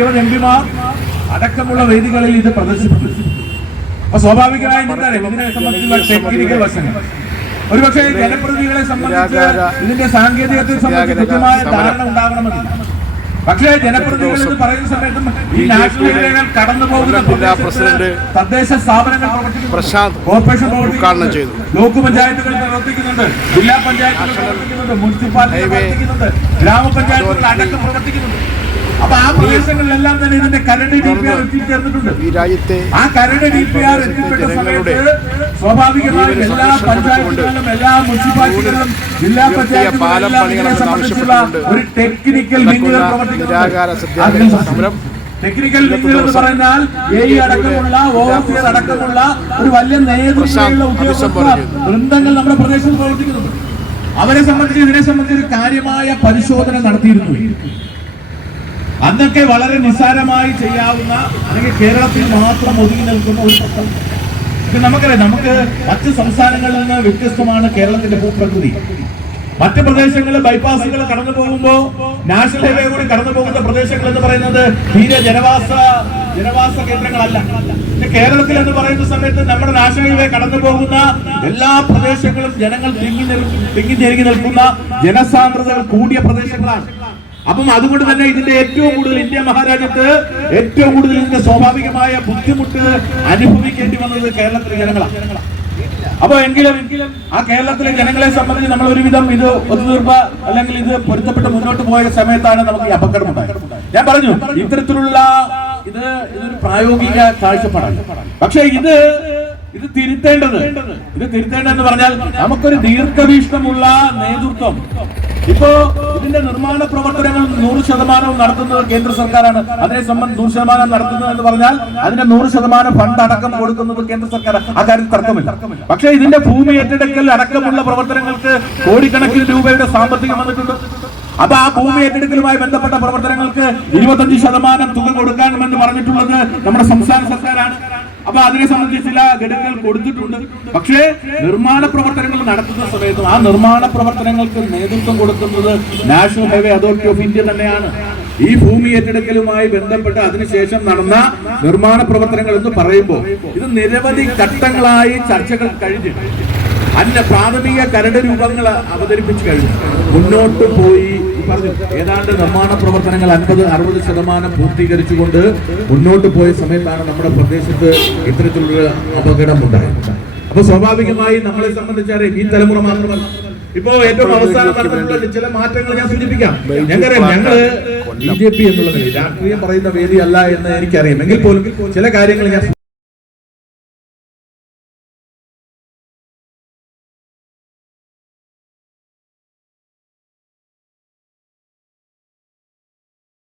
20 എംപിമാർ അടക്കമുള്ള വേദികളിൽ ഇത് പ്രദർശിപ്പിച്ചു. അപ്പൊ സ്വാഭാവികമായും എന്തായാലും ഇതിനെ സംബന്ധിച്ചുള്ള ടെക്നിക്കൽ വശങ്ങൾ ഒരുപക്ഷെ ജനപ്രതിനിധികളെ സംബന്ധിച്ച് ഇതിന്റെ സാങ്കേതികത്തെ സംബന്ധിച്ച് കൃത്യമായ ധാരണ ഉണ്ടാകണമെന്നില്ല. പക്ഷേ ജനപ്രതിനിധികൾ എന്ന് പറയുന്ന സമയത്തും ഈ നാഷണൽ ഹൈവേകൾ കടന്നു പോകുന്ന തദ്ദേശ സ്ഥാപനങ്ങൾ പ്രവർത്തിക്കുന്നുണ്ട്, കോർപ്പറേഷൻ പ്രവർത്തിക്കുന്നുണ്ട്, ബ്ലോക്ക് പഞ്ചായത്തുകൾ പ്രവർത്തിക്കുന്നുണ്ട്, ജില്ലാ പഞ്ചായത്തുകൾ പ്രവർത്തിക്കുന്നുണ്ട്, മുനിസിപ്പാലിറ്റി പ്രവർത്തിക്കുന്നുണ്ട്, ഗ്രാമപഞ്ചായത്തുകൾ അടക്കം പ്രവർത്തിക്കുന്നുണ്ട്. അപ്പൊ ആ പ്രദേശങ്ങളിലെല്ലാം തന്നെ ഇതിന്റെ കരട് DPR എത്തിച്ചേർന്നിട്ടുണ്ട്. ആ കരട് DPR എത്തിപ്പെട്ട സമയത്ത് സ്വാഭാവികമായും എല്ലാ പഞ്ചായത്തുകളിലും എല്ലാ മുനിസിപ്പാലിറ്റികളിലും ജില്ലാ പഞ്ചായത്തുകളിലും സംബന്ധിച്ചുള്ള ഒരു ടെക്നിക്കൽ വിങ്ങുകൾ പ്രവർത്തിക്കുന്നുണ്ട്. ടെക്നിക്കൽ വിങ്ങുകൾ എന്ന് പറഞ്ഞാൽ AE അടക്കമുള്ള ഓഫീസർ അടക്കമുള്ള ഒരു വലിയ നേതൃത്വമുള്ള ഉദ്യോഗസ്ഥ വൃന്ദങ്ങൾ നമ്മുടെ പ്രദേശത്ത് പ്രവർത്തിക്കുന്നുണ്ട്. അവരെ സംബന്ധിച്ച് ഇതിനെ സംബന്ധിച്ച് കാര്യമായ പരിശോധന നടത്തിയിരുന്നു. അന്നൊക്കെ വളരെ നിസ്സാരമായി ചെയ്യാവുന്ന അല്ലെങ്കിൽ കേരളത്തിൽ മാത്രം ഒതുങ്ങി നിൽക്കുന്ന ഒരു പ്രശ്നം. നമുക്കറിയാം, നമുക്ക് മറ്റ് സംസ്ഥാനങ്ങളിൽ നിന്ന് വ്യത്യസ്തമാണ് കേരളത്തിന്റെ ഭൂപ്രകൃതി. മറ്റ് പ്രദേശങ്ങളിൽ ബൈപ്പാസുകൾ കടന്നു പോകുമ്പോൾ നാഷണൽ ഹൈവേ കൂടി കടന്നു പോകുന്ന പ്രദേശങ്ങൾ എന്ന് പറയുന്നത് തീരെ ജനവാസ കേന്ദ്രങ്ങളല്ല. കേരളത്തിൽ എന്ന് പറയുന്ന സമയത്ത് നമ്മുടെ നാഷണൽ ഹൈവേ കടന്നു പോകുന്ന എല്ലാ പ്രദേശങ്ങളും ജനങ്ങൾ തിങ്ങി നിൽക്കുന്ന ജനസാന്ദ്രതകൾ കൂടിയ പ്രദേശങ്ങളാണ്. അപ്പം അതുകൊണ്ട് തന്നെ ഇതിന്റെ ഏറ്റവും കൂടുതൽ ഇന്ത്യ മഹാരാജ്യത്ത് ഏറ്റവും കൂടുതൽ ഇതിന്റെ സ്വാഭാവികമായ ബുദ്ധിമുട്ട് അനുഭവിക്കേണ്ടി വന്നത് കേരളത്തിലെ ജനങ്ങളാണ്. അപ്പൊ എങ്കിലും ആ കേരളത്തിലെ ജനങ്ങളെ സംബന്ധിച്ച് നമ്മൾ ഒരുവിധം ഇത് ഒത്തുതീർപ്പ അല്ലെങ്കിൽ ഇത് പൊരുത്തപ്പെട്ട് മുന്നോട്ട് പോയ സമയത്താണ് നമുക്ക് ഈ അപകടം ഉണ്ടായത്. ഞാൻ പറഞ്ഞു ഇത്തരത്തിലുള്ള ഇതൊരു പ്രായോഗിക കാഴ്ചപ്പാടാണ്. പക്ഷെ ഇത് തിരുത്തേണ്ടതെന്ന് പറഞ്ഞാൽ നമുക്കൊരു ദീർഘവീക്ഷണമുള്ള നേതൃത്വം. ഇപ്പോ ഇതിന്റെ നിർമ്മാണ പ്രവർത്തനങ്ങൾ 100% നടത്തുന്നത് കേന്ദ്ര സർക്കാരാണ്. അതിനെ സംബന്ധിച്ച് 100% നടത്തുന്നത് എന്ന് പറഞ്ഞാൽ അതിന്റെ 100% ഫണ്ട് അടക്കം കൊടുക്കുന്നത് കേന്ദ്ര സർക്കാർ. അക്കാര്യത്തിൽ തർക്കമില്ല. പക്ഷേ ഇതിന്റെ ഭൂമി ഏറ്റെടുക്കൽ അടക്കമുള്ള പ്രവർത്തനങ്ങൾക്ക് കോടിക്കണക്കിന് രൂപയുടെ സാമ്പത്തികം വന്നിട്ടുണ്ട്. അപ്പൊ ആ ഭൂമി ഏറ്റെടുക്കലുമായി ബന്ധപ്പെട്ട പ്രവർത്തനങ്ങൾക്ക് 25% തുക കൊടുക്കാമെന്ന് പറഞ്ഞിട്ടുള്ളത് നമ്മുടെ സംസ്ഥാന സർക്കാരാണ്. അപ്പൊ അതിനെ സംബന്ധിച്ച് ചില ഘടകങ്ങൾ കൊടുത്തിട്ടുണ്ട്. പക്ഷേ നിർമ്മാണ പ്രവർത്തനങ്ങൾ നടത്തുന്ന സമയത്തും ആ നിർമ്മാണ പ്രവർത്തനങ്ങൾക്ക് നേതൃത്വം കൊടുക്കുന്നത് national highway authority of India തന്നെയാണ്. ഈ ഭൂമി ഏറ്റെടുക്കലുമായി ബന്ധപ്പെട്ട് അതിനുശേഷം നടന്ന നിർമ്മാണ പ്രവർത്തനങ്ങൾ എന്ന് പറയുമ്പോൾ ഇത് നിരവധി ഘട്ടങ്ങളായി ചർച്ചകൾ കഴിഞ്ഞു. അതിന്റെ പ്രാഥമിക കരട് രൂപങ്ങൾ അവതരിപ്പിച്ചു കഴിഞ്ഞു. മുന്നോട്ട് പോയി പറഞ്ഞു ഏതാണ്ട് നിർമ്മാണ പ്രവർത്തനങ്ങൾ 50-60% പൂർത്തീകരിച്ചുകൊണ്ട് മുന്നോട്ട് പോയ സമയത്താണ് നമ്മുടെ പ്രദേശത്ത് ഇത്തരത്തിലുള്ള അപകടം ഉണ്ടായത്. അപ്പൊ സ്വാഭാവികമായി നമ്മളെ സംബന്ധിച്ചറിയാം, ഈ തലമുറ മാത്രമല്ല, ഇപ്പോ ഏറ്റവും അവസാനം നടന്നിട്ടുള്ള ചില മാറ്റങ്ങൾ ഞാൻ സൂചിപ്പിക്കാം. ഞങ്ങള് BJP എന്നുള്ളത് രാഷ്ട്രീയം പറയുന്ന വേദിയല്ല എന്ന് എനിക്കറിയാം. എങ്കിൽ പോലും ചില കാര്യങ്ങൾ ഞാൻ